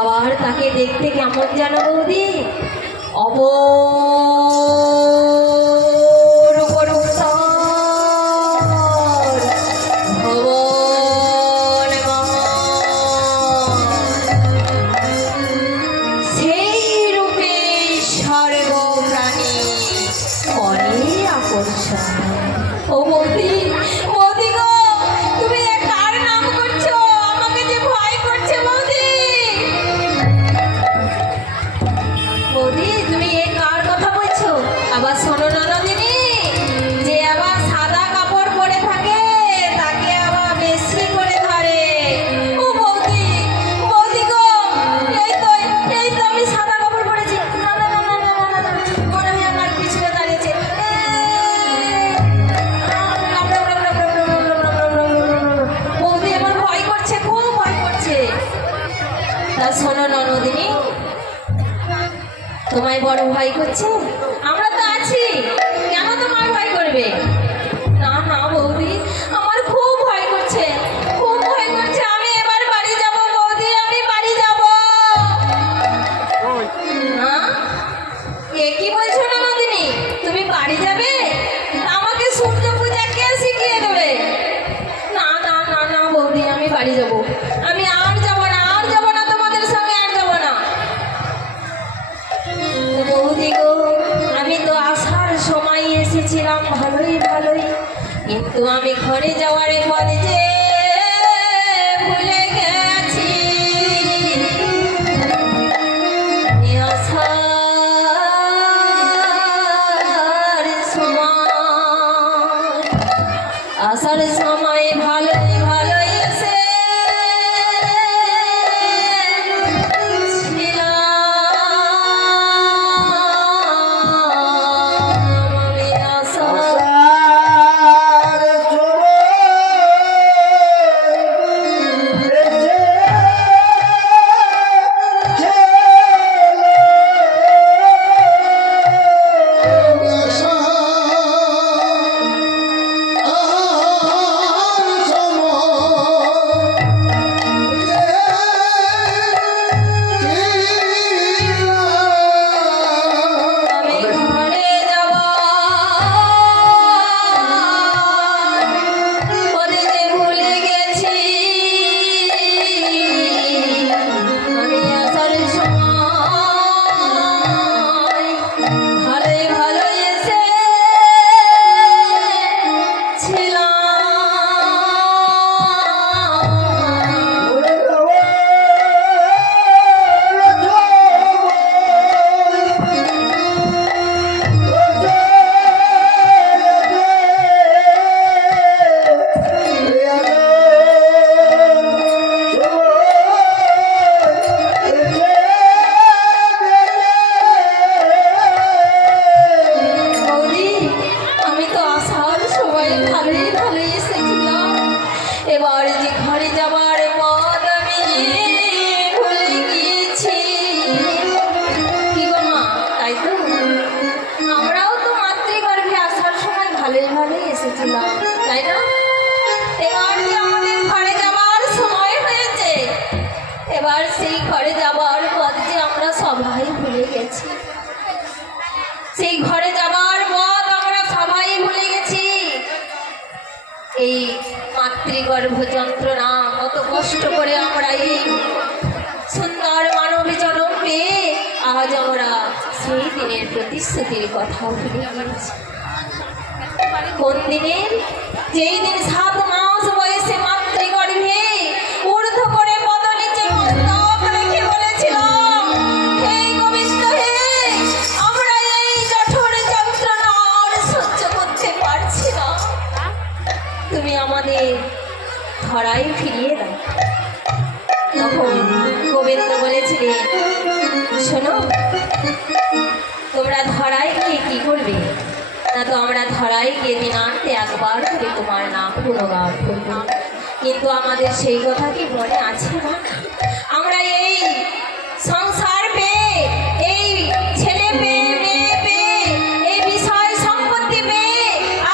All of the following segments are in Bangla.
আবার তাকে দেখতে কেমন যেন বৌদি সেই রূপে সর্বপ্রাণী করে আকর্ষণ। ও বৌদি, বৌদি গো, তুমি কার নাম করছো? আমাকে যে ভয় করছে বৌদি। বৌদি, তুমি কার কথা বলছো? আবার শোনো ননদিনী, যে আবার সাদা কাপড় পরে থাকে তাকে আবার বেশি করে ধরে। ও বৌদি, বৌদি গো, এই তো আমি সাদা কাপড় পরেছি। না না না না না না না, মনে হয় আমার পিছনে দাঁড়িয়েছে। বৌদি আমার ভয় করছে, খুব ভয় করছে। তা শোনো ননদিনী, তোমায় বড় ভয় করছে? আমরা তো আছি, কেন তোমার ভয় করবে? না না বৌদি, আমার খুব ভয় করছে, খুব ভয় করছে। আমি এবার বাড়ি যাব বৌদি, আমি বাড়ি যাব। হ্যাঁ, এ কি বলছো ননদিনী, তুমি বাড়ি যাবে? আমাকে সূর্য পূজা কে শিখিয়ে দেবে? না না না না বৌদি, আমি বাড়ি যাব। আমি আর যাব না, আর যাব না, তোমাদের সঙ্গে আর যাব না। বৌদি গো, আমি তো আসার সময় এসেছিলাম ভালোই ভালোই, কিন্তু আমি ঘরে যাওয়ার পরে যে ভুলে গেছি আসার সময় ভালোই ভালোই এসে এবার যে ঘরে যাবার পথ আমি ভুলে গিয়েছি। কি গো মা, তাই তো? আমরাও তো মাতৃগর্ভে আসার সময় ভালোই ভালোই এসেছিলাম, তাই না? এবার যে আমাদের ঘরে যাবার সময় হয়েছে, এবার সেই ঘরে যাবার পথ যে আমরা সবাই ভুলে গেছি। সেই ঘরে যাবার পথ আমরা সবাই ভুলে গেছি। এই মাতৃগর্ভ যন্ত্রণা, কত কষ্ট করে আমরা এই সুন্দর মানব জন্ম পেয়ে আজ আমরা সেই দিনের প্রতিশ্রুতির কথা ভুলে গেছি। কোন দিনের? যেই দিন 7 মাস বয়সে মাতৃগর্ভে ঊর্ধ্ব করে পদ নিচে মস্তক রেখে বলেছিলাম, হে গোবিন্দ, হে আমরা এই জঠর যন্ত্রণা আর সহ্য করতে পারছি না, তুমি আমাদের ধরায় ফিরিয়ে দাও। তখন গোবিন্দ বলেছিলেন, শোনো, তোমরা ধরায় গিয়ে কি করবে? না তো আমরা ধরায় গিয়ে দিনান্তে একবার করে তোমার নাম গুণগান করব। কিন্তু আমাদের সেই কথা কি মনে আছে না? আমরা এই সংসার পেয়ে, এই ছেলে পেয়ে, মেয়ে পেয়ে, এই বিষয় সম্পত্তি পেয়ে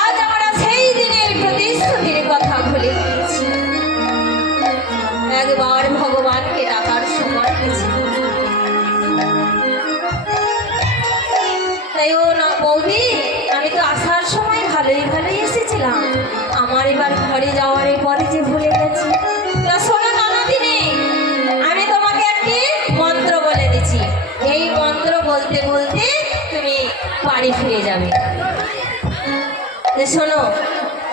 আজ আমরা সেই দিনের প্রতিশ্রুতির কথা ভুলে গিয়েছি। একবার ভগবানকে ডাকার সময় হয়েছে। শোনো,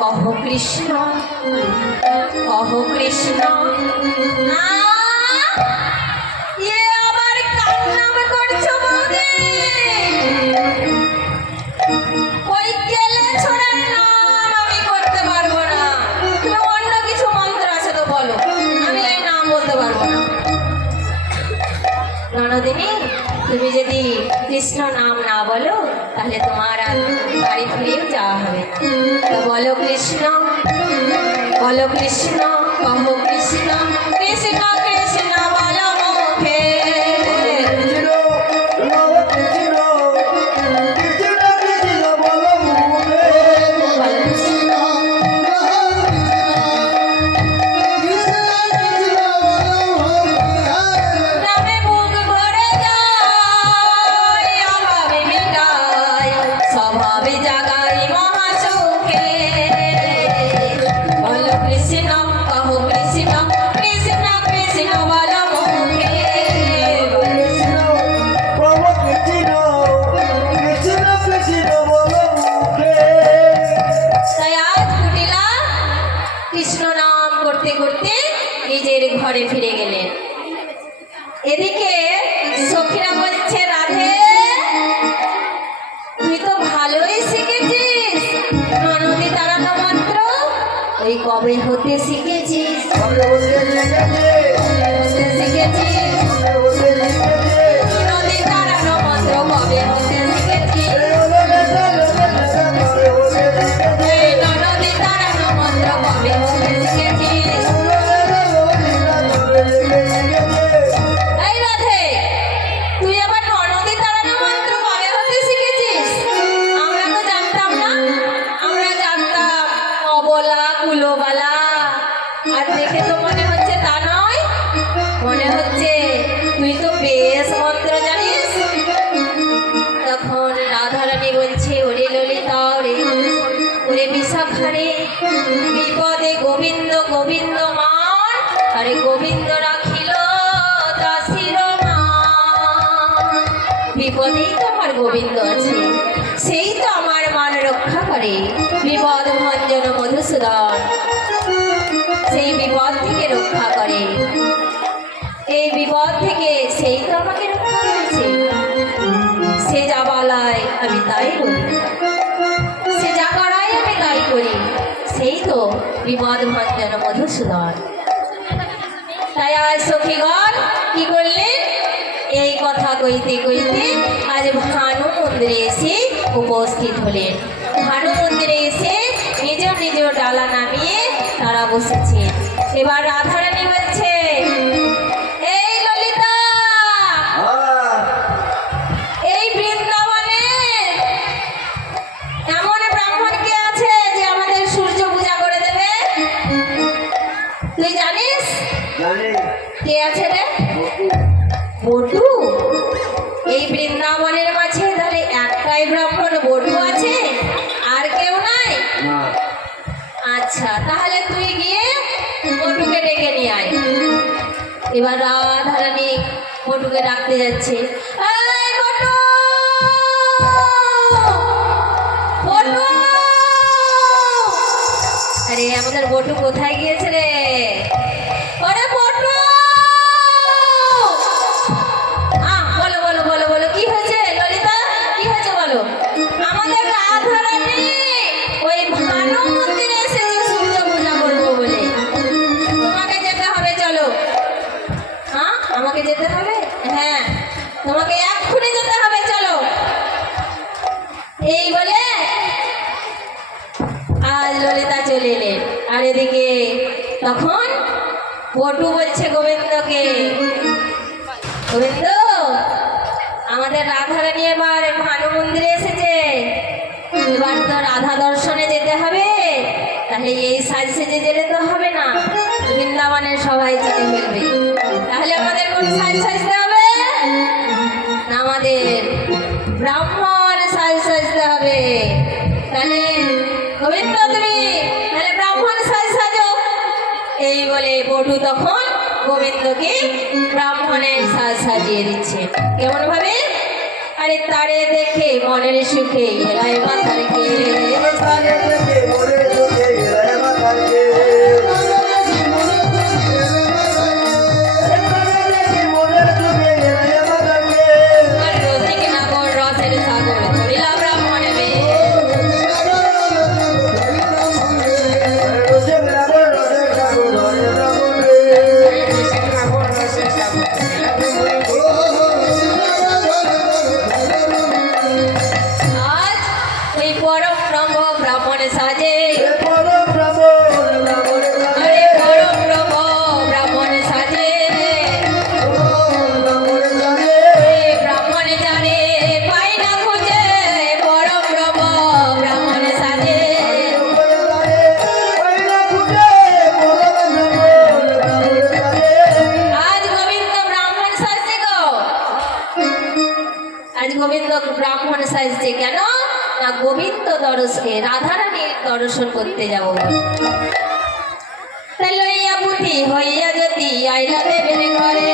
কহ কৃষ্ণ, কহ কৃষ্ণ। এ আবার কার নাম করছো বৌদি? ওই কেলে ছোড়ার নাম আমি করতে পারবো না। তুমি অন্য কিছু মন্ত্র আছে তো বলো, আমি এই নাম বলতে পারবো না। ননদিনী, তুমি যদি কৃষ্ণ নাম না বলো তাহলে তোমার আর বাড়ি ফিরেও যাওয়া হবে না। তো বলো কৃষ্ণ, বলো কৃষ্ণ, কহ কৃষ্ণ, কৃষ্ণ কৃষ্ণ বলো মুখে। নামে বুক ভরে যায়, অভাবে মিটায়, স্বভাবে জাগাই মহাসুখে। বলো কৃষ্ণ, কহ কৃষ্ণ, কৃষ্ণ কৃষ্ণ বলো মুখে। তাই আজ কুটিলা কৃষ্ণ নাম করতে করতে নিজের ঘরে ফিরে গেলেন। এদিকে সখীরা বলছে, রাধে তুই তো ভালোই শিখেছিস, ননদী তাড়ানো মন্ত্র ওই কবে হতে শিখেছিস? হতে শিখেছিস নদী তাড়ানো মন্ত্র কবে হতে শিখেছিস? এই নদী তাড়ানো মন্ত্র কবে হতে শিখেছিস? এই রাধে, তুই আবার ননদী তাড়ানো মন্ত্র কবে হতে শিখেছিস? আমরা তো জানতাম না, আমরা জানতাম অবলা কুলোবালা। আর দেখে তো মনে হচ্ছে তা নয়, মনে হচ্ছে তুই তো বেশ মন্ত্র জানিস। তখন রাধারানী বলছে, ওরে ললিতা, ওরে ওরে বিশাখা রে, বিপদে গোবিন্দ গোবিন্দ মান, আরে গোবিন্দ রাখিল দাসীর মান। বিপদেই তো আমার গোবিন্দ আছে, সেই তো আমার মান রক্ষা করে। বিপদ ভঞ্জন মধুসূদন সেই বিপদ থেকে রক্ষা করে। এই বিপদ থেকে সেই তো আমাকে রক্ষা করেছে। সে যা বলায় আমি তাই করি, সে যা করায় আমি তাই করি। সেই তো বিপদ ভঞ্জন মধুসূদন। তাই আজ সখীগণ কি করলেন? এই কথা কইতে কইতে আজ ভানু মন্দিরে এসে উপস্থিত হলেন। ভানু মন্দিরে এসে নিজ নিজ ডালা নামিয়ে তারা বসেছে। এবার রাধারানী বলছে, এই ললিতা, এই বৃন্দাবনে এমন ব্রাহ্মণ কে আছে যে আমাদের সূর্য পূজা করে দেবে? তুই জানিস কে আছে রে? বটু। এই বৃন্দাবনের মাঝে তাহলে একটাই ব্রাহ্মণ বটু আছে, আর কেউ নাই? আচ্ছা, তাহলে তুই গিয়ে বটুকে ডেকে নিয়ে আয়। এবার রাধারানী বটুকে ডাকতে যাচ্ছে, এই বটু, বটু। আরে আমাদের বটু কোথায় গিয়েছে রে? ওরে বটু, বলো বলো বলো বলো, কি হয়েছে ললিতা, কি হয়েছে বলো? আমাদের রাধারানী ওই ভানু মন্দিরে এসেছে সূর্য পূজা করবো বলে। তোমাকে যেতে হবে, চলো। হ্যাঁ, আমাকে যেতে হবে? হ্যাঁ, তোমাকে এক্ষুনি যেতে হবে, চলো। এই বলে আজ ললিতা চলে এলেন। আর এদিকে তখন বটু বলছে গোবিন্দকে, গোবিন্দ, আমাদের রাধারানী এবার ভানু মন্দিরে এসেছে, এবার তো রাধা দর্শনে যেতে হবে। তাহলে এই সাজ সেজে গেলে তো হবে না, বৃন্দাবনের সবাই চিনে ফেলবে। তাহলে আমাদের কোন সাজ সাজতে হবে? না, আমাদের ব্রাহ্মণ সাজ সাজতে হবে। তাহলে গোবিন্দ, তুমি তাহলে ব্রাহ্মণ সাজ সাজো। এই বলে বটু তখন গোবিন্দকে ব্রাহ্মণের সাজ সাজিয়ে দিচ্ছে। কেমন ভাবে? আরে তারে দেখে মনের সুখে এলাই মাথার কে তারে দেখে মনের সুখে এলাই মাথার কে গোবিন্দ ব্রাহ্মণ সাজছে কেন না গোবিন্দ দর্শকে রাধারানীর দর্শন করতে যাব লইয়া পুঁথি হইয়া যদি আইলা দেবের ঘরে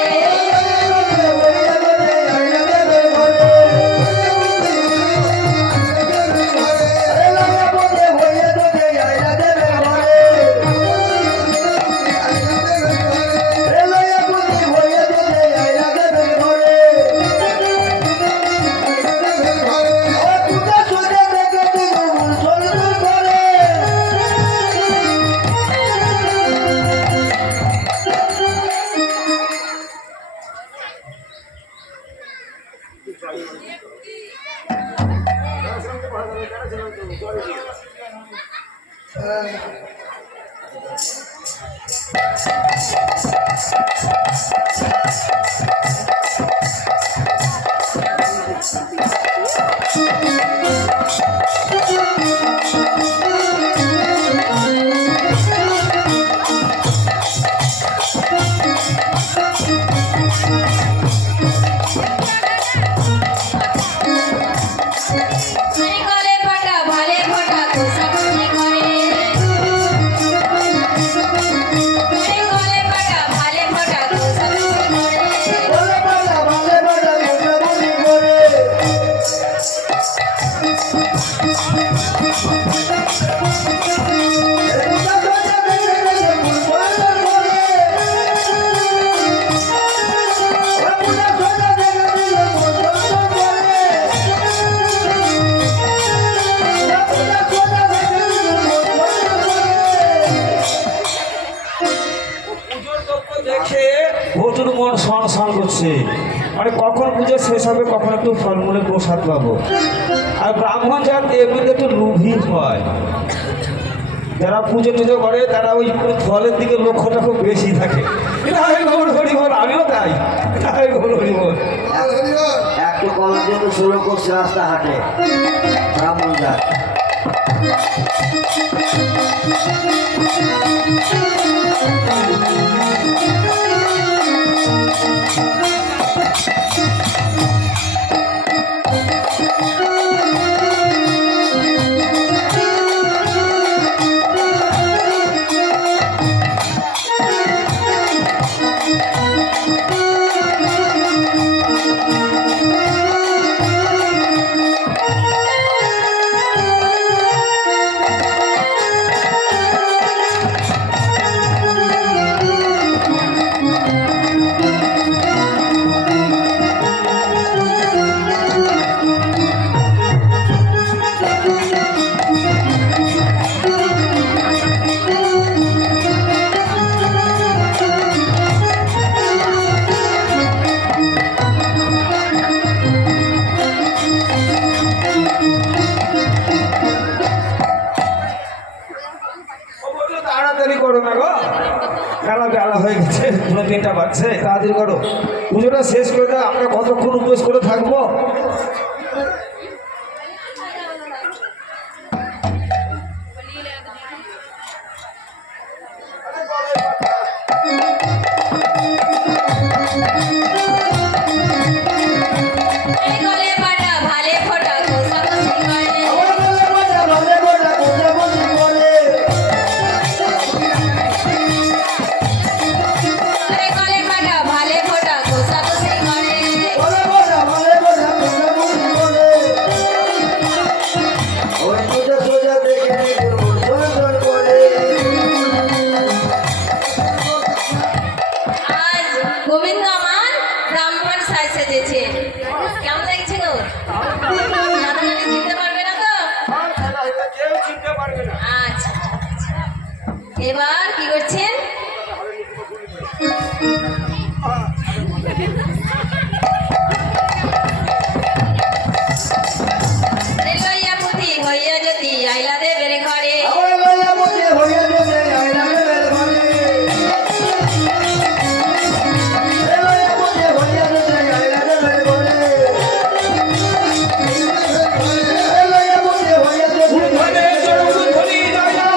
মানে কখন পুজো শেষ হবে কখন একটু ফলমূলের প্রসাদ পাবো আর ব্রাহ্মণ জাত এমনিতে একটু লোভী হয় যারা পুজো টুজো করে তারা ওই ফলের দিকে লক্ষ্যটা খুব বেশি থাকে হরি বল আমিও তাই হরি বল একটু কলার জন্য শুরু করছে রাস্তাঘাটে ব্রাহ্মণ জাত বেলা হয়ে গেছে 2-3টা বাজছে তাড়াতাড়ি করো পুজোটা শেষ করে দাও আমরা কতক্ষণ উপোস করে থাকবো সেজেছে। কেমন লাগছে গো? রাধারানী চিনতে পারবে না তো? কেউ চিনতে পারবে না। আচ্ছা আচ্ছা। এবার কি করছেন? রে লইয়া পুঁথি হইয়া যদি আইলা দেবের ঘরে, আমার লইয়া মতে হইয়া যেতে আইলা দেবের ঘরে। এ লইয়া মতে হইয়া যেতে আইলা দেবের ঘরে। এ লইয়া মতে হইয়া যেতে উদ্ধারে চরণধ্বনি যায় না।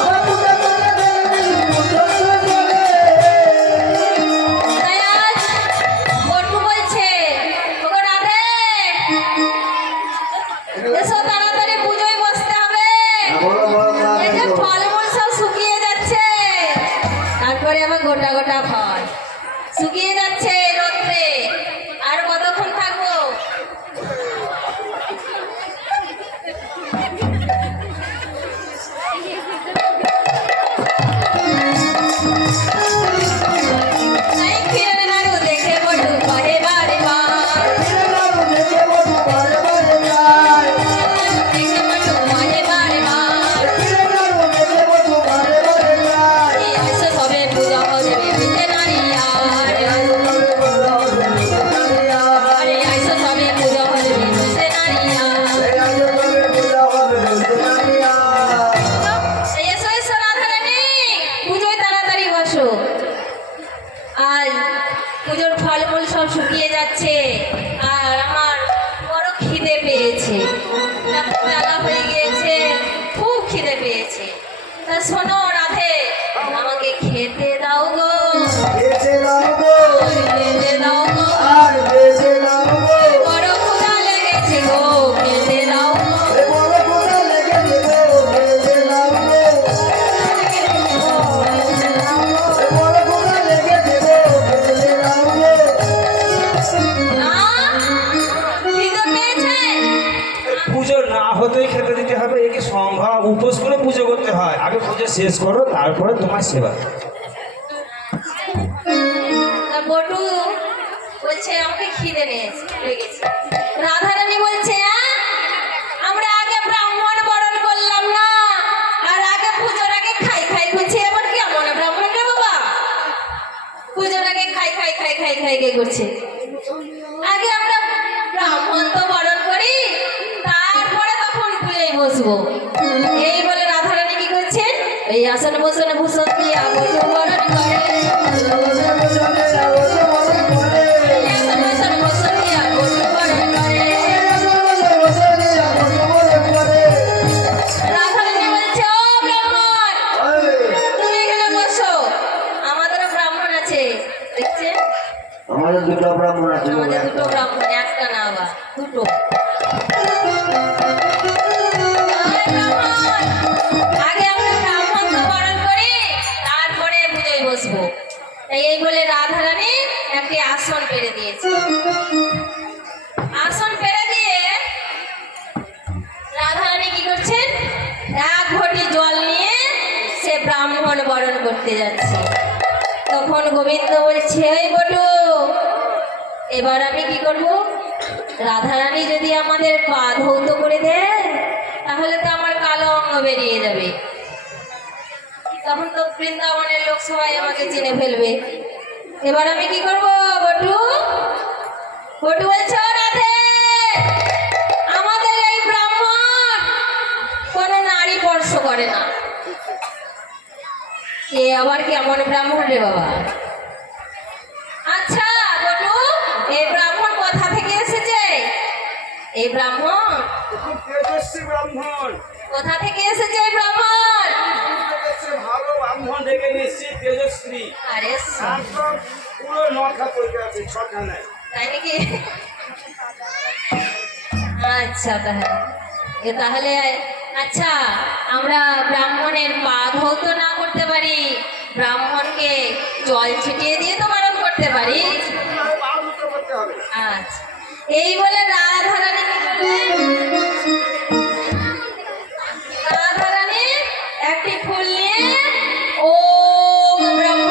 আমার পূজা করে দেবে পুজো করে। তাই আজ বটু বলছে, ওগো রাধে, এসো তাড়াতাড়ি পুজোয় বসতে হবে। বলো বলো না এই যে ফলমূল সব শুকিয়ে যাচ্ছে, তারপরে আবার গোটা গোটা ফল শুকিয়ে যাচ্ছে রোদ্রে। আর কতক্ষণ থাকবো? তাই ফিরে নাড়ু দেখে বটু কহে বারে বার, দেখে বধু বারে বারে যায়। দেখে বটু কহে বারে বার, দেখে বধু বারে বারে যায়। এই আইসো সবে পূজা হবে হইতে নারিয়ার, আরে আইসো সবে পূজা হবে হইতে নারিয়ার। এই এসো এসো রাধারানী, পুজোয় তাড়াতাড়ি বসো। আর পুজোর ফলমূল সব শুকিয়ে যাচ্ছে, আর আমার বড় খিদে পেয়েছে। এখন বেলা হয়ে গিয়েছে, খুব খিদে পেয়েছে। তা শোনো রাধে, আমাকে খেতে দাও গো, খেতে দাও গো। বড় ক্ষুধা লেগেছে গো, খেতে দাও গো। খিদে পেয়েছে? পুজো না হতেই খেতে দিতে হবে, একে সম্ভব উপোস করে পুজো করতে হয়। আগে পুজো শেষ করো, তারপরে তোমার সেবা। তা বটু বলছে আমাকে খিদে লেগেছে। রাধারানী বলছে, আমরা আগে ব্রাহ্মণ বরণ করলাম না, আর আগে পুজোর আগে খাই খাই করছে। এবার কেমন ব্রাহ্মণ রে বাবা? পুজোর আগে খাই খাই খাই খাই খাই খাই করছে। আগে আমরা ব্রাহ্মণ তো বরণ করি, তারপরে তখন পুজোয় বসবো। এই বলে রাধারানী কি করছেন? এই আসন বসন ভূষণ দিয়া বধূ বরণ করে, আসন বসন ভূষণ দিয়া বধূ বরণ করে। রাধারানী বলছে, ও ব্রাহ্মণ, তুমি এখানে বসো, আমাদেরও ব্রাহ্মণ আছে। দেখছেন, আমাদের দুটো ব্রাহ্মণ আছে। আমাদের দুটো ব্রাহ্মণ, একটা না আবার দুটো। ওই ব্রাহ্মণ, আগে আমরা ব্রাহ্মণ তো বরণ করি, তারপরে পুজোয় বসবো। এই বলে রাধারানী একটি আসন পেরে দিয়েছে। আসন পেরে দিয়ে রাধারানী কি করছেন? এক ঘটি জল নিয়ে সে ব্রাহ্মণ বরণ করতে যাচ্ছে। তখন গোবিন্দ বলছে, এই বটু, এবার আমি কি করব? রাধারানী যদি আমাদের পা ধৌত করে দেয়, তাহলে তো আমার কালো অঙ্গ বেরিয়ে যাবে। তখন তো বৃন্দাবনের লোক সবাই আমাকে চিনে ফেলবে। এবার আমি কি করব? বটু বটু বলছে, ও রাধে, আমাদের এই ব্রাহ্মণ কোনো নারী স্পর্শ করে না। এ আবার কেমন ব্রাহ্মণ রে বাবা? আচ্ছা বটু, এই ব্রাহ্মণ কোথা থেকে এসেছে? এই ব্রাহ্মণ তেজস্বী ব্রাহ্মণ, কোথা থেকে এসেছে? এই ব্রাহ্মণ ভালো ব্রাহ্মণ দেখে নিশ্চিত তেজস্বী। আরে তারপর পুরো নখা পড়ে আছে, ছটা নাই। তাই নাকি? আচ্ছা তাহলে আচ্ছা, আমরা ব্রাহ্মণের পা ধৌত না করতে পারি, ব্রাহ্মণকে জল ছিটিয়ে দিয়ে তো বারণ করতে পারি। আচ্ছা, এই বলে রাধারানী কি করলেন? রাধারানী একটি ফুল নিয়ে ওম ব্রহ্ম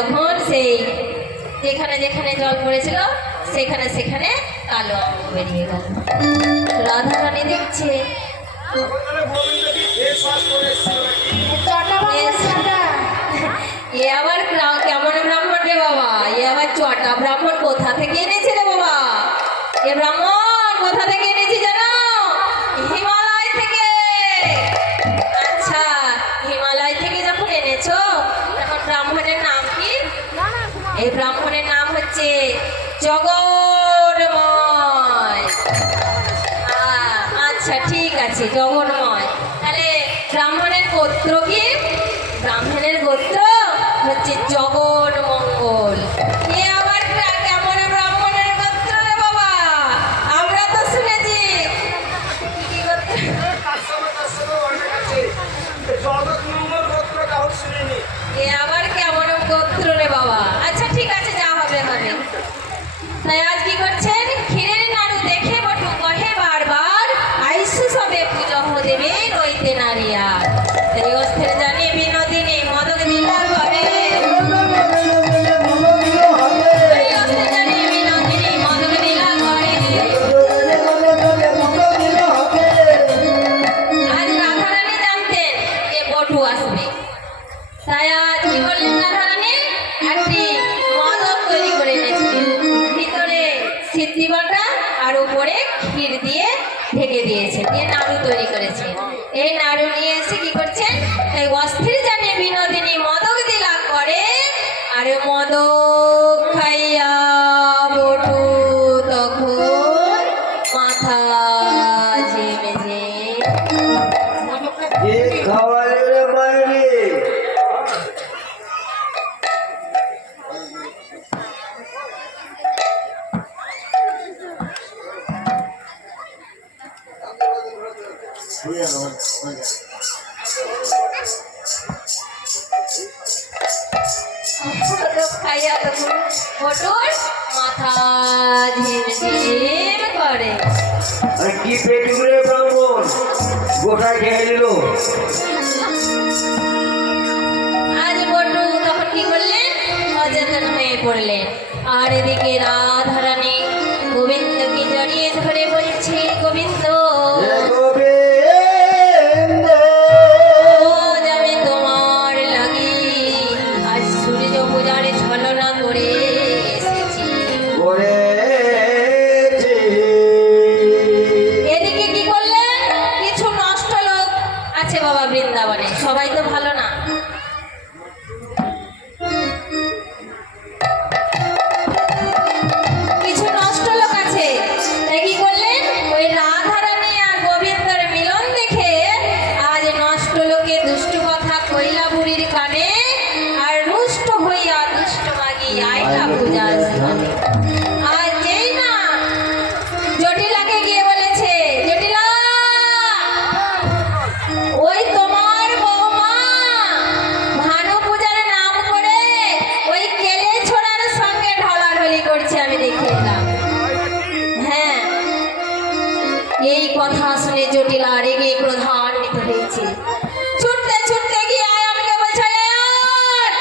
তখন সেই যেখানে যেখানে জল পড়েছিল সেখানে সেখানে কালো অঙ্গ বেরিয়ে গেল। রাধারানী দেখছে এ আবার কেমন ব্রাহ্মণ রে বাবা, এ আবার চটা ব্রাহ্মণ কোথা থেকে এনেছে রে বাবা? এ ব্রাহ্মণ কোথা থেকে এনেছি জানো? হিমালয় থেকে। আচ্ছা, হিমালয় থেকে যখন এনেছো তখন ব্রাহ্মণের নাম কি? এই ব্রাহ্মণের নাম হচ্ছে জগন্ময়। আচ্ছা ঠিক আছে, জগন্ময়। তাহলে ব্রাহ্মণের গোত্র কি? ব্রাহ্মণের গোত্র হচ্ছে জগন মঙ্গল। এ আবার কেমন ব্রাহ্মণের গোত্র রে বাবা? আমরা তো শুনেছি কি গোত্র? এ আবার কেমন গোত্র রে বাবা? আচ্ছা ঠিক আছে, যা হবে হবে। তাই আজ কি করছেন? ক্ষীরের নাড়ু দেখে বটু কহে বারবার, আইসু সবে পুজো দেবে নইতে নারিয়া। তাই অস্থির জানি বিনোদিনী মদক দিলা করে। অস্থির জানি বিনোদিনী মদক দিলা করে। আজ রাধারানী জানতেন যে বটু আসবে, তাই আজ কি করলেন রাধারানী? একটি মদক তৈরি করে এনেছিলেন, ভিতরে সিদ্ধি বাটা আর উপরে ক্ষীর দিয়ে ঢেকে দিয়েছেন, দিয়ে নাড়ু তৈরি করেছেন। এই নাড়ু নিয়ে এসে কি করছেন? এই অস্থির জানে বিনোদিনী মদক দিলা করে, আর মদক খাইয়া বটু তখন মাথা ঝেমেঝে। যে খাওয়ালে রে মায়েরে, মদক খাইয়া তখন বটুর মাথা ঝিমঝিম করে। আর কি পেটুরে ব্রাহ্মণ গোটায় খেয়ে নিল। আজ বটু তখন কি করলেন? অচেতন হয়ে পড়লেন। আর এদিকে রাধারানী গোবিন্দকে জড়িয়ে ধরে বলছে, গোবিন্দ হে গোবিন্দ, আজ আমি তোমার লাগি আজ সূর্য পূজার ছলনা করে এসেছি। করেছি। এদিকে কি করলেন? কিছু নষ্ট লোক আছে বাবা বৃন্দাবনে, সবাই তো ভালো না। কিছু নষ্ট লোক আছে, তাই কি করলেন? ওই রাধারানী আর গোবিন্দর মিলন দেখে আজ নষ্ট লোকে দুষ্ট কথা কইলা বুড়ির কানে, আর রুষ্ট হইয়া দুষ্ট মাগি আইলা পূজার স্থানে। আর যেই না জটিলাকে গিয়ে বলেছে, জটিলা ওই তোমার বৌমা ভানু পূজার নাম করে ওই কেলে ছোড়ার সঙ্গে ঢলাঢলি করছে, আমি দেখে এলাম। হ্যাঁ, এই কথা শুনে জটিলা রেগে ক্রোধান্বিত হয়েছে। ছুটতে ছুটতে গিয়ে আয়ানকে বলছে, আয়ান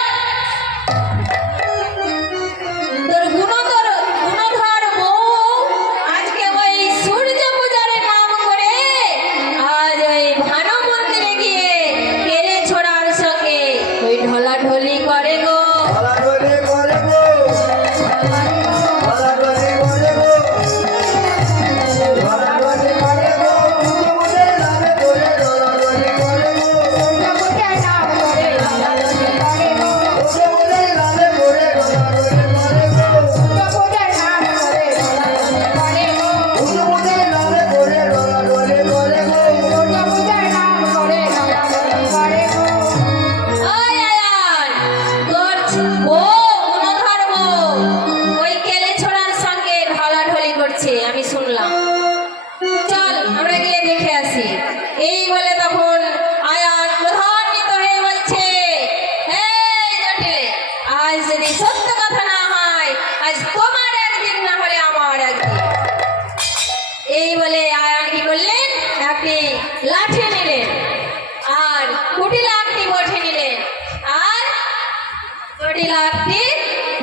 জটিলা একটি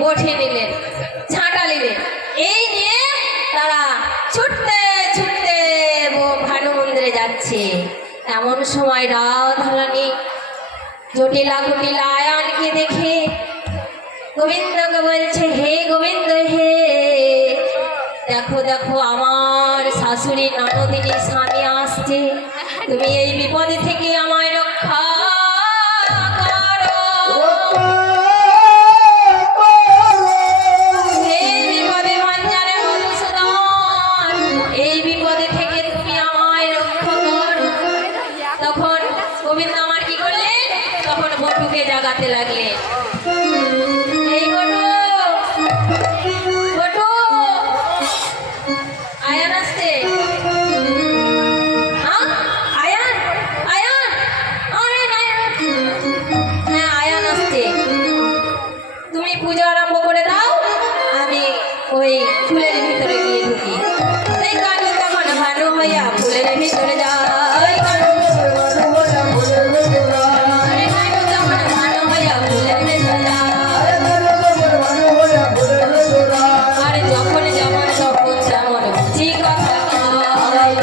বঠে নিলেন, ঝাঁটা নিলেন। এই নিয়ে তারা ছুটতে ছুটতে ভানু মন্দিরে যাচ্ছে। এমন সময় রাধারানী জটিলা কুটিলা আয়ানকে দেখে গোবিন্দকে বলছে, হে গোবিন্দ হে, দেখো দেখো আমার শাশুড়ি ননদিনী স্বামী আসছে, তুমি এই বিপদ থেকে আমায় রক্ষা করো। এই বিপদে ভাঞ্জানে মধুসূদন, এই বিপদে থেকে তুমি আমায় রক্ষা করো। তখন গোবিন্দ আমার কি করলেন, তখন বটুকে জাগাতে লাগলেন। এই বটু, বটু, আয়ান আসছে। আয়ান, আয়ান, আরে আয়ান, হ্যাঁ আয়ান আসছে। তুমি পুজো আরম্ভ করে দাও, আমি ওই ফুলের ভিতরে গিয়ে ঢুকি। এই কানু তখন ভানু হইয়া ফুলের ভিতরে যায়। আরে কানু তখন ভানু হইয়া ফুলের ভিতরে যায়। আরে যখন যেমন তখন তেমন বুঝি কথা কয়।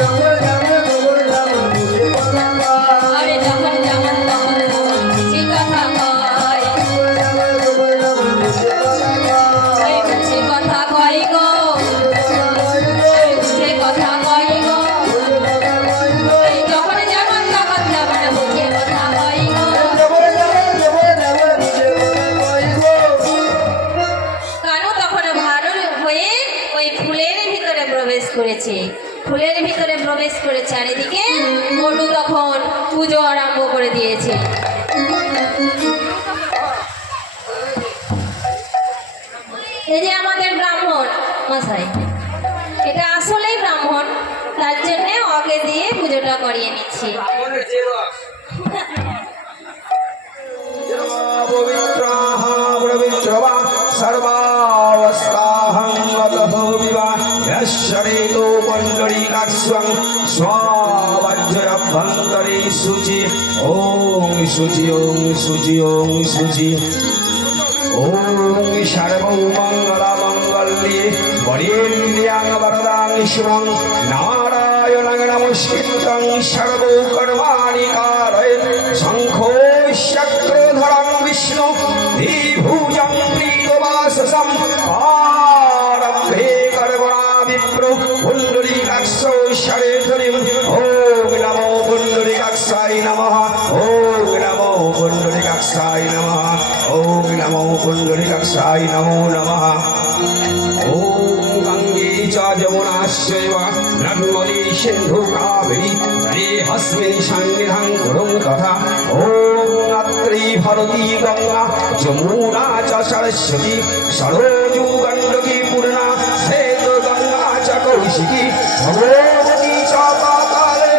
আরে যখন যেমন তখন তেমন বুঝি কথা কয়। এই বুঝি কথা কয় গো, বুঝি কথা কয় গো। এই যখন যেমন তখন তেমন বুঝি কথা কয় গো। কানু তখন ভানুর হয়ে ওই ফুলের ভিতরে প্রবেশ করেছে, ফুলের ভিতরে প্রবেশ করেছে। আর এদিকে বটু তখন পুজো আরম্ভ করে দিয়েছে। এই যে আমাদের ব্রাহ্মণ মশাই, এটা আসলেই ব্রাহ্মণ, তার জন্য ওকে দিয়ে পুজোটা করিয়ে নিচ্ছি। सर्वावस्थाहं गतः विवा यश्चरेतो पुण्डरीकाक्षं स्वावज्रयभ्यन्तरे शुचि ॐ शुचि ॐ शुचि ॐ शुचि ॐ सर्वमङ्गलमङ्गल्ये वरेण्यं वरदां शिवं नारायणं नमस्कृतं सर्वकर्माणि कारयन् शङ्खो चक्रधरं विष्णु द्विभुजं प्रीतवाससं आरभ्ये कर्मणा विप्रो पुण्डरीकाक्षो शरेधरिं ॐ नमो पुण्डरीकाक्षाय नमः ॐ नमो पुण्डरीकाक्षाय नमः ॐ नमो पुण्डरीकाक्षाय नमो नमः ॐ गङ्गे च यमुनाश्चैव नर्मदे सिन्धु कावेरी जलेऽस्मिन् सन्निधां कुरुं तथा ॐ अत्री भरती गङ्गा यमुना च सरस्वती सरोजु गण्डकी पूर्णा श्वेतगङ्गा च कौशिकी भगवती च पाताले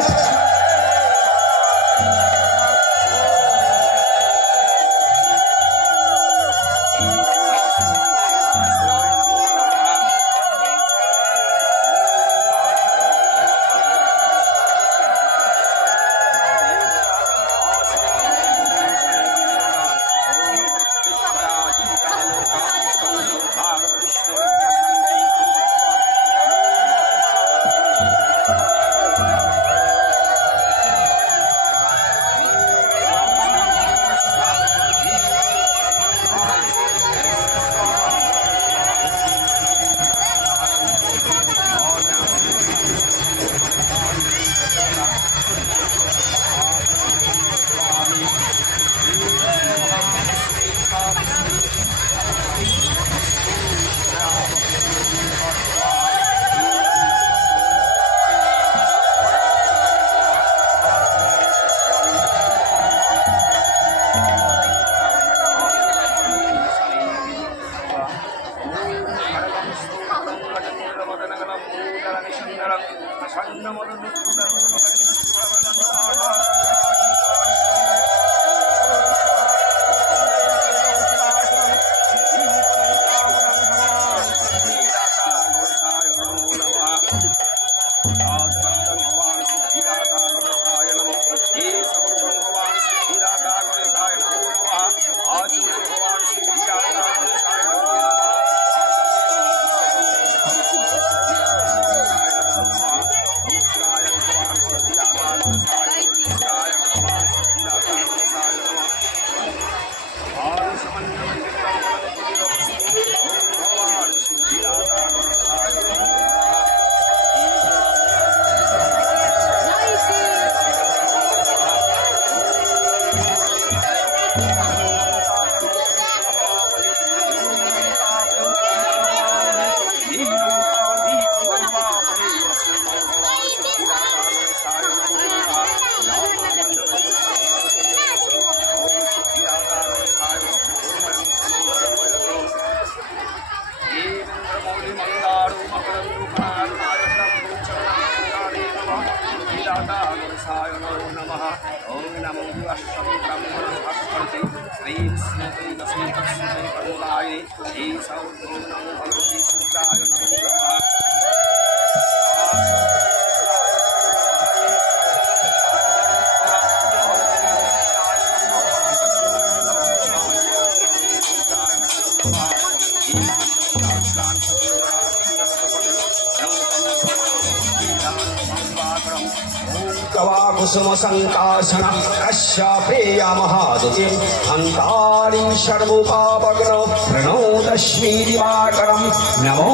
कुसुम संकाशन कश्यपेय महादुतिं हन्तारि सर्वपापग्नो प्रणोदस्मि दिवाकरं नमो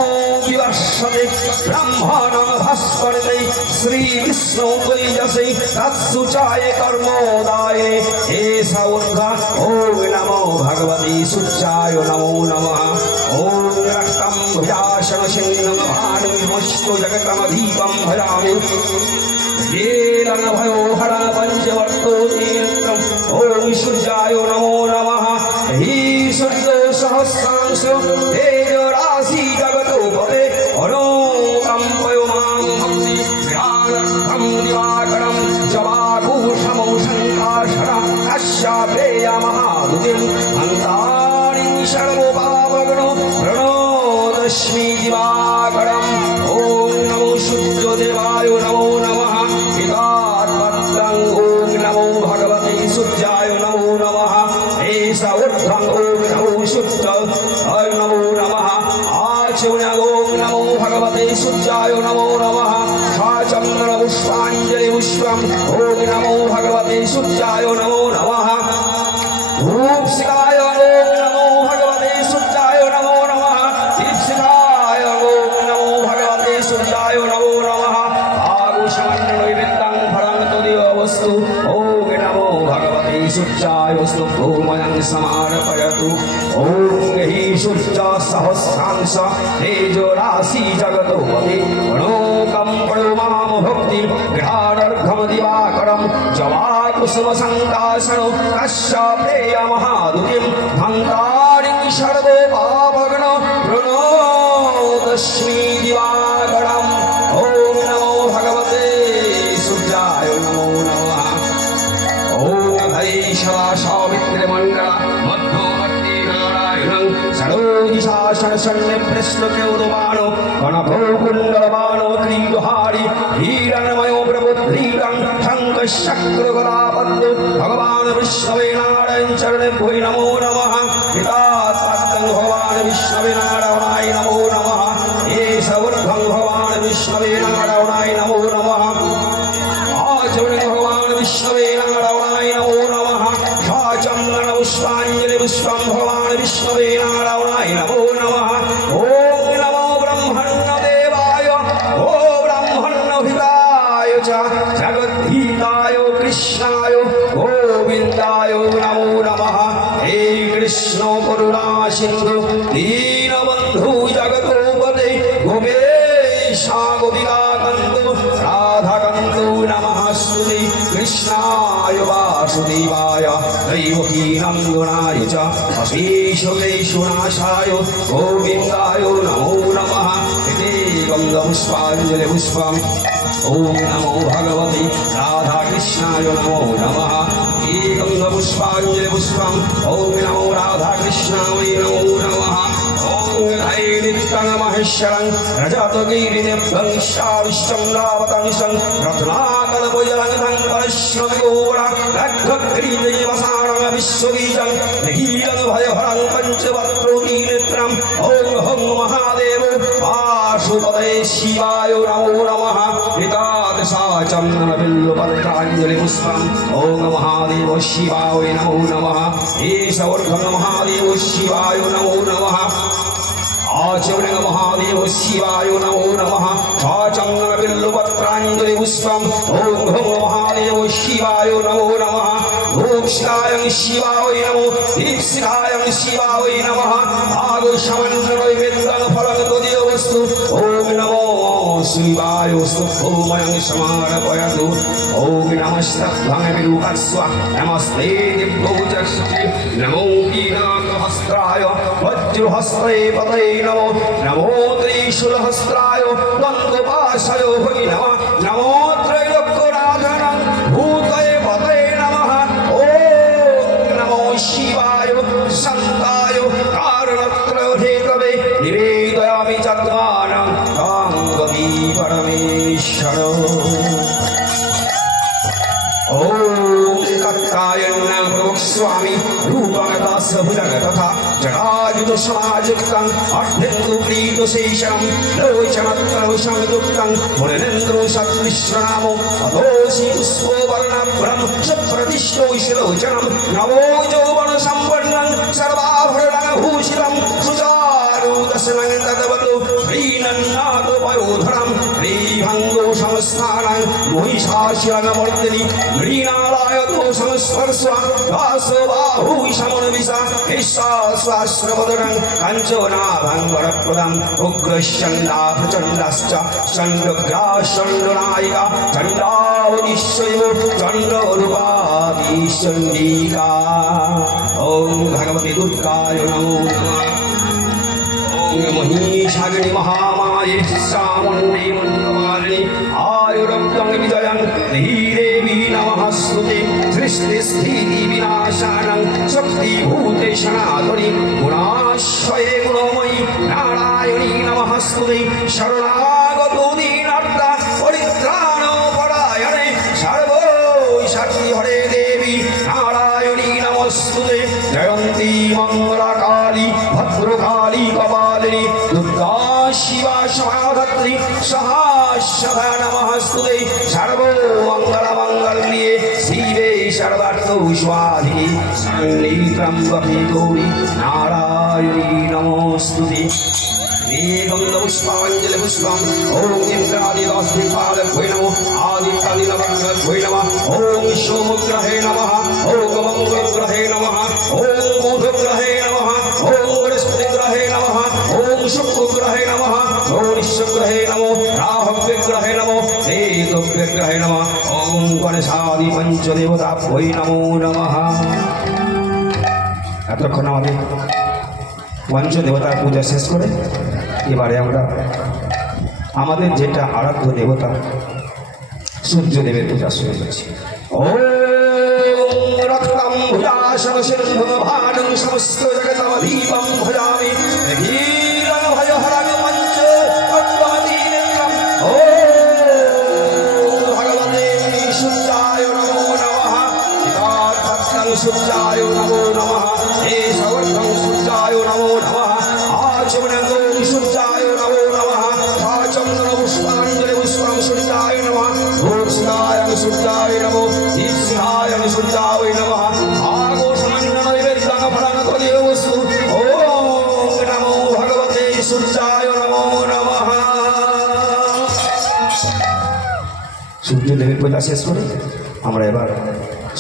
विवर्षते ब्रह्मणं भास्करते श्रीविष्णु तेजसे तत्सुचाय कर्मोदाये हे सौर्घ ॐ नमो भगवते शुचाय नमो नमः ॐ रक्तं भुजासन सिन्नं भानुमस्तु जगतमदीपं भजामि येलं भयो हरं पञ्चवर्तोतीर्थम् ॐ सूर्याय नमो नमः हि सूर्यो सहस्रांशो तेजोराशि जगतोपते अनोकम्पयो मां भक्ति ज्ञानार्थं दिवाकरं जवाकुशमो शङ्काशरं कश्यपेय महादुतिं हन्तारि सर्वपापग्नो प्रणोदस्मि दिवाकरम् ॐ नमो सूर्यदेवाय नमो नमः ॐ नमो भगवते सूर्याय नमो नमः एषा ऊर्ध्वं ॐ नमो सूर्याय नमो नमः आचमनं ॐ नमो भगवते सूर्याय नमो नमः चन्द्रपुष्पाञ्जलि पुष्पम् ॐ नमो भगवते सूर्याय नमो नमः धूपशिखाय ॐ नमो भगवते सूर्याय नमो नमः दीपशिखाय ॐ नमो भगवते सूर्याय नमो नमः वस्तु ॐ नमो भगवते सूर्याय वस्तु भूमयं समार्पयतु ॐ हि सूर्य सहस्रांश तेजोराशि जगतोपते अणोकम्पयो मां भक्ति गृहाणर्घं दिवाकरं जवाकुसुम संकाशनो कश्यपेय महादुतिं हन्तारि सर्वपापग्नो प्रणोदस्मि दिवाकरम् ॐ नमो भगवते सूर्याय नमो नमः ॐ धैषा सावित्रिमण्डल मध्योवर्ती नारायणं षडोदिशासनसन्ने प्रश्नकेतुबाणो गणभो कुण्डलबाणो त्रिदुहारि हीरणमयो प्रबुद्धिरं शङ्खचक्रगदापद्मो भगवान् विष्णवे नारायण चरणेभ्यो नमो नमः पितात्मं भगवान् विष्णवे नारायणाय नमो नमः एष ऊर्ध्वं भगवान् विष्णवे नारायणाय नमो नमः आचमनं भगवान् विष्णवे नारायणाय नमो नमः चन्दन पुष्पाञ्जलि पुष्पं भगवान् विष्णवे नारायणाय नमो नमः ॐ नमो ब्रह्मण्यदेवाय ॐ ब्रह्मण्यभिदाय च जगद्धिताय कृष्णाय गोविन्दाय नमो नमः हे कृष्ण करुणा सिन्धु दीनबन्धु जगतोपते गोपेशा गोपिकाकन्दो राधाकन्दो नमस्ते कृष्णाय वासुदेवाय दैवकीनन्दनाय च अशेषकेशुनाशाय गोविन्दाय नमो नमः इति गन्धपुष्पाञ्जलिपुष्पम् ॐ नमो भगवते राधाकृष्णाय नमो नमः इति गन्धपुष्पाञ्जलिपुष्पम् ॐ नमो राधाकृष्णाय नमो नमः नित्यमहेश्वरं रजतगिरिनिभं शाविश्चन्द्रावतंसं रत्नाकल्पजलनिधं परश्रमयोगुणा रघ्वग्रीवसारणं विश्वबीजं निखिलभयहरं पञ्चवक्रोदीनेत्रं ॐ हं महादेव वासुपदे शिवाय नमो नमः एतादृशा चन्दनबिल्वपत्राञ्जलिपुष्पम् ॐ महादेव शिवाय नमो नमः एष ऊर्ध्वं महादेव शिवाय नमो नमः आचमनं महादेव शिवाय नमो नमः चन्दनबिल्वपत्राञ्जलि पुष्पम् ॐ घं महादेव शिवाय नमो नमः धूपशिखाय शिवाय नमो दीपशिखाय शिवाय नमः आगोषमन्त्रनैवेद्यं फलं त्वदीयवस्तु ॐ नमो शिवाय भूमयं समार्पयतु ॐ नमस्तभ्यं विरूपस्व नमस्ते दिव्यौजस्ते नमो कीनाकहस्त्राय वज्रहस्ते पतये नमो नमो त्रिशूलहस्त्राय द्वन्द्वपाशय वै नमः नमो त्रैलोक्यनाथनं भूतये पतये नमः ॐ नमो शिवाय सत्त्वानां काङ्गति परमेश्वर ॐ कत्कायन्नां प्रभुस्वामी रूपगतास्य भुजग तथा जटायुधसमायुक्तं अर्धेन्दुप्रीतशेषं लोचनत्रवशं युक्तं मुनिरेन्द्रो सत्कृष्णनामो अतोऽसि पुष्पोवर्णभ्रं सुप्रतिष्ठो शिरोचनं नवो यौवनसम्पन्नं सर्वाभरणभूषितं सुचारुदशनं तद्वतो प्रीणन्नादोपयोधरं श्रीभङ्गो संस्थानं महिषासुरमर्दिनि मृणालयतो संस्पर्श वासबाहु समन्विषा ईशाश्वाश्रवदनं कञ्चनाभङ्गरप्रदम् उग्रश्चण्डा प्रचण्डश्च चण्डग्राश्चण्डनायिका चण्डावतीश्वयो चण्डरूपादिचण्डिका ॐ भगवति दुर्गाय नमो नमः ॐ महिषागिनि महामाये चामुण्डे मण्डमालिनि आयुरक्तं विजयं देवी नमः स्तुते सृष्टिस्थितिविनाशानं शक्तिभूते सनातनि गुणाश्रये गुणमयि नारायणी नमः स्तुते शरणागतो दीनार्ता परित्राणो परायणे सर्वो शक्तिहरे देवी नारायणी नमस्तुते जयन्ती मङ्गलकाली भद्रकाली कपालिनी दुर्गा शिवा समाधत्री सहास्यदा नमस्तुते सर्वो मङ्गलमङ्गल्ये शिवे सर्वार्थो स्वाधिके त्र्यम्बके गौरी नारायणी नमोस्तुते पुष्पाञ्जलिपुष्पम् ॐ इन्द्रादिदास्तिपालभ्यै नमो आदित्यादिनवग्रभ्यै नमः ॐ सोमग्रहे नमः ॐ मङ्गलग्रहे नमः ॐ बुधग्रहे नमः ॐ बृहस्पतिग्रहे नमः ॐ शुक्रग्रहे नमः ॐ निश्चग्रहे नमो राहुग्रहे नमो केतुग्रहे नमः ॐ गणेशादि पञ्चदेवताभ्यै नमो नमः এতক্ষণ আমাদের পঞ্চদেবতার পূজা শেষ করে এবারে আমরা আমাদের যেটা আরাধ্য দেবতা সূর্যদেবের পূজা শুরু করছি ওম রক্তম ভুজাসন সিন্ধুম ভানুং সমস্ত জগতমধীপম ভজামি ধীরং ভয়হরং মঞ্চ পদ্মদীনেত্রম ওম ভগবতে সূর্যায় নমো নমঃ হিতার্থং সূর্যায় নমো নমঃ হে সবর্ধং সূর্যায় নমো নমঃ आचमनं सूर्याय नमो नमः आचमनं पुष्पाञ्जलि पुष्पं सूर्याय नमः भूषणाय सूर्याय नमो दीप्सिहाय सूर्याय नमः आगोषमण्डनं नैवेद्यं फलं तदेवस्तु ॐ नमो भगवते सूर्याय नमो नमः সূর্যদেবের পূজা শেষ করে আমরা এবার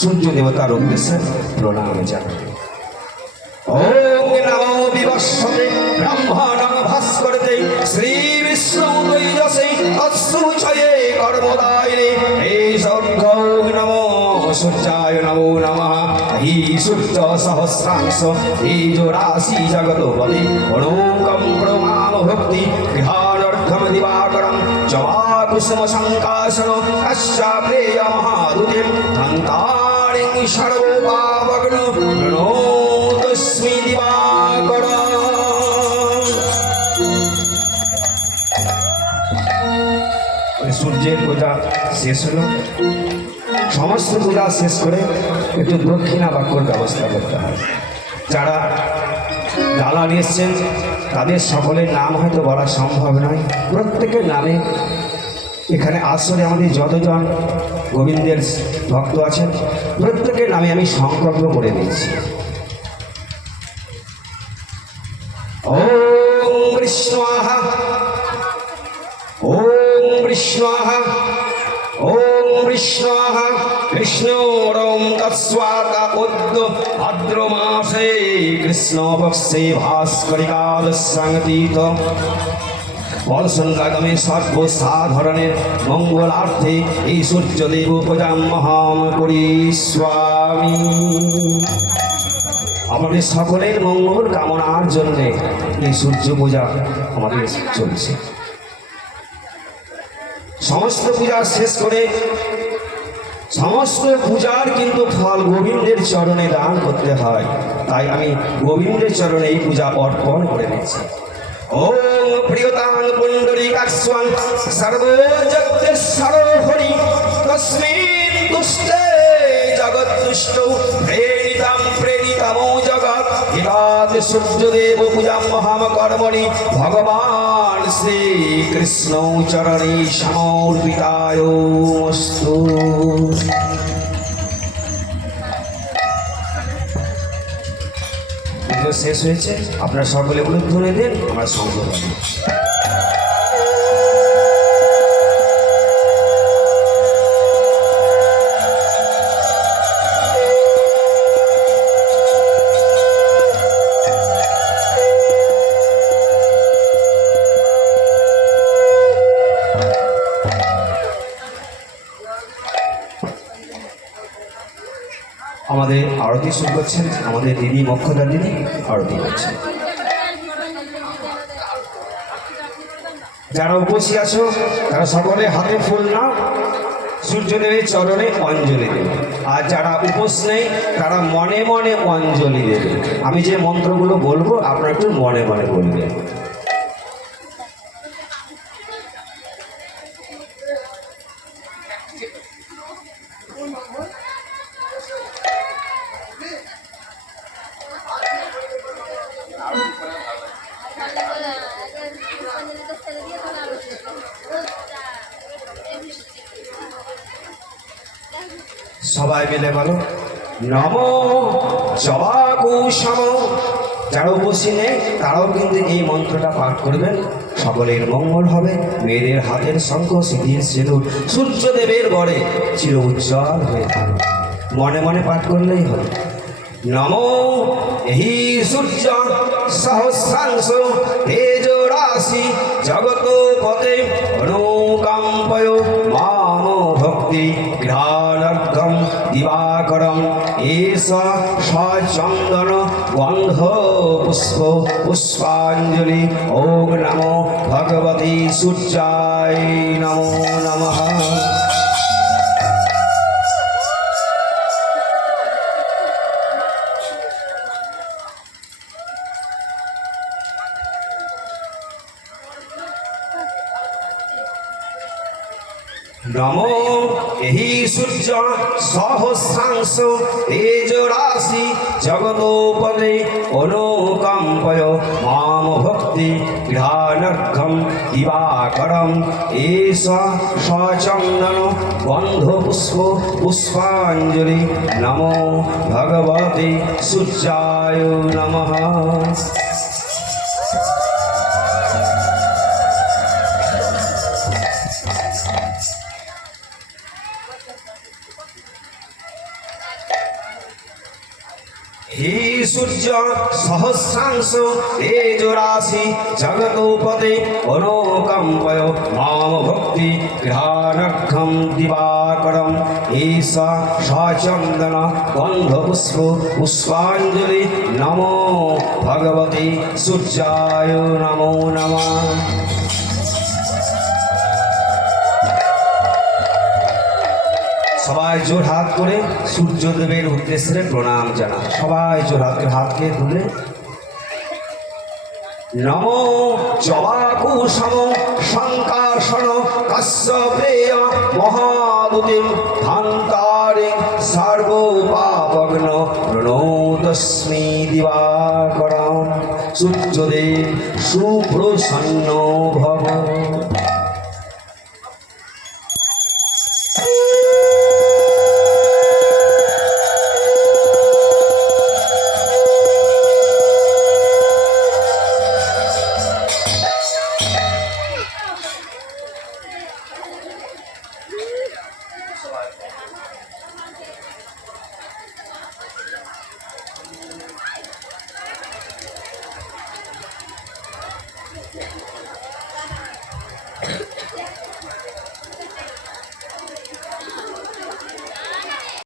সূর্য দেবতার উদ্দেশ্যে প্রণামে জানাই ওম নমো বিবস্বতে ব্রহ্মাণং ভাস্করতে শ্রী বিষ্ণু তৈজসে তৎসুচয়ে কর্মদায়িনে হে সর্গৌ নমো সূর্যায় নমো নমঃ হি সূর্য সহস্রাংশ হি রাশি জগতপতি অনুকম প্রমাম ভক্তি গৃহানর্ঘম দিবাকরম জবাকুসুম সংকাশন কশ্যাপ্রেয় মহাদুতিম ধন্তারিং সর্বপাবগ্ন প্রণোতস্মি দিবাকর সূর্যের পূজা শেষ হলো সমস্ত পূজা শেষ করে একটু দক্ষিণা বাক্যর ব্যবস্থা করতে হয় যারা জ্বালানি এসছেন তাদের সকলের নাম হয়তো বলা সম্ভব নয় প্রত্যেকের নামে এখানে আসলে আমাদের যতজন গোবিন্দের ভক্ত আছেন প্রত্যেকের নামে আমি সংকল্প করে দিয়েছি ওম বিষ্ণুঃ ওম বিষ্ণুঃ ওম বিষ্ণুঃ বিষ্ণুরোম তৎস্বাত উদ্দ ভাদ্র মাসে কৃষ্ণপক্ষে ভাস্করিকাদশাঙ্গতীত বর্ষঙ্গাগমে সর্বসাধারণের মঙ্গলার্থে এই সূর্যদেব পূজামহং করি স্বামী আমাদের সকলের মঙ্গল কামনার জন্যে এই সূর্য পূজা আমাদের চলছে সমস্ত পূজা শেষ করে সমস্ত পূজার কিন্তু ফল গোবিন্দের চরণে দান করতে হয় তাই আমি গোবিন্দের চরণে এই পূজা অর্পণ করে নিচ্ছি ওম প্রিয়তাং পুণ্ডরীকাস্বাং সর্বজগৎসর হরি তস্মিন তুষ্টে জগৎতুষ্টৌ প্রেরিতাম প্রেরিতমো জগৎ হিতাৎ সূর্যদেব পূজাম মহাম কর্মণি ভগবান শ্রীকৃষ্ণ চরণে সমর্পিতায়স্তু। শেষ হয়েছে, আপনারা সকলে উলুধ্বনি দিন, আমরা সঙ্গ পাবো। আমাদের আরতি শুরু করছেন আমাদের দিদি মক্ষদা দিদি আরতি করছেন। যারা উপস্থিত আছো তারা সকলে হাতে ফুল নাও, সূর্যদেবের চরণে অঞ্জলি দেবে। আর যারা উপোস নেই তারা মনে মনে অঞ্জলি দেবে। আমি যে মন্ত্রগুলো বলবো আপনারা একটু মনে মনে বলবেন। সবাই মিলে বলো নমো জবাকুষম। যারা উপস্থিত নেই তারাও কিন্তু এই মন্ত্রটা পাঠ করবেন, সকলের মঙ্গল হবে। মেয়েদের হাতের শঙ্খ সিঁথির সিঁদুর সূর্যদেবের গড়ে চির উজ্জ্বল হয়ে থাকবে। মনে মনে পাঠ করলেই হবে। নমো হি সূর্য সহস্রাংশ তেজ রাশি জগত পতে অনুকম্পয় মাম ভক্তি জ্ঞানার্ঘম দিবাকরম এষ সচন্দন গন্ধ পুষ্প পুষ্পাঞ্জলি। ওম নমো ভগবতী সূর্যায় নমো নমঃ। নমো হি সূর্য সহস্রাংশ তেজ রাশি জগতোপদে অনুকম্পয় মাম ভক্তি জ্ঞানার্ঘম দিবাকরম এষ সচন্দন গন্ধ পুষ্প পুষ্পাঞ্জলি। নমো ভগবতে সূর্যায় নমঃ। হি সূর্য সহস্রাংশ তেজ রাশি জগতোপদে অনুকম্পয় মাম ভক্তি জ্ঞানার্ঘম দিবাকরম এষ সচন্দন গন্ধ পুষ্প পুষ্পাঞ্জলি। নমো ভগবতে সূর্যায় নমো নমঃ। সবাই জোর হাত করে সূর্যদেবের উদ্দেশ্যে প্রণাম জানা। সবাই জোর হাতকে তুলে নমো জবাকুষম শঙ্কার্ষণ কাশ্যপেয় মহাদুতিম ধান্তারিং সর্বপাপগ্ন প্রণতস্মি দিবাকরম। সূর্যদেব সুপ্রসন্ন ভব।